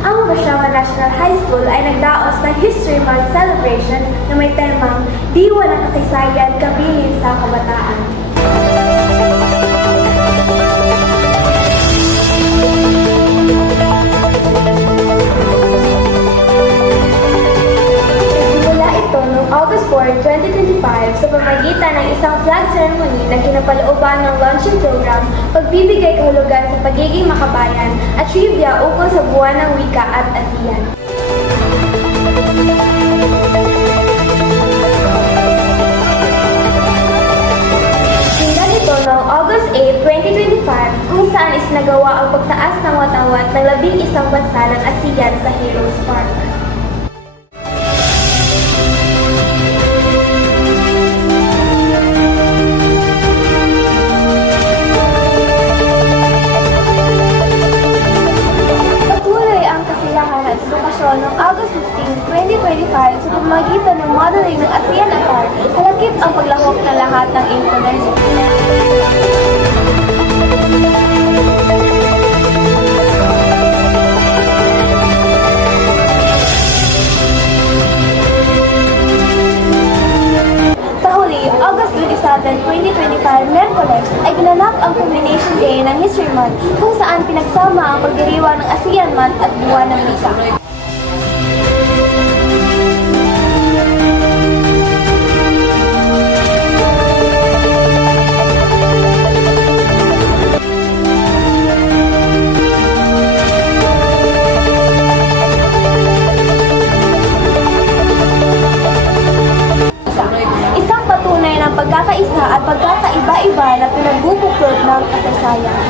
Ang Basiawan National High School ay nagdaos ng History Month celebration na may temang Diwa ng Kasaysayan, Kabilin sa Kabataan. Nagsimula ito noong August 4, 2025 sa pamamagitan ng isang flag ceremony na kinapalooban ng launching program, pagbibigay kahulugan sa pagiging makabayan at trivia ukol sa buwan ng wika at ASEAN. Sindan ito noong August 8, 2025 kung saan isinagawa ang pagtaas ng watawat ng 11 bansa ng ASEAN sa Heroes Park. Patuloy ang kasiyahan at edukasyon noong August 15, 2025 sa pamamagitan ng modeling ng ASEAN Attire, kalakip ang paglahok ng lahat ng internet. Sa huli, August 27, 2025, Miyerkules, ay ginanap ang Combination Day ng History Month kung saan pinagsama ang pagdiriwang ng ASEAN Month at Buwan ng Wika. Isang patunay ng pagkakaisa at pagkakaiba-iba na pinagbubuklod ng kasaysayan.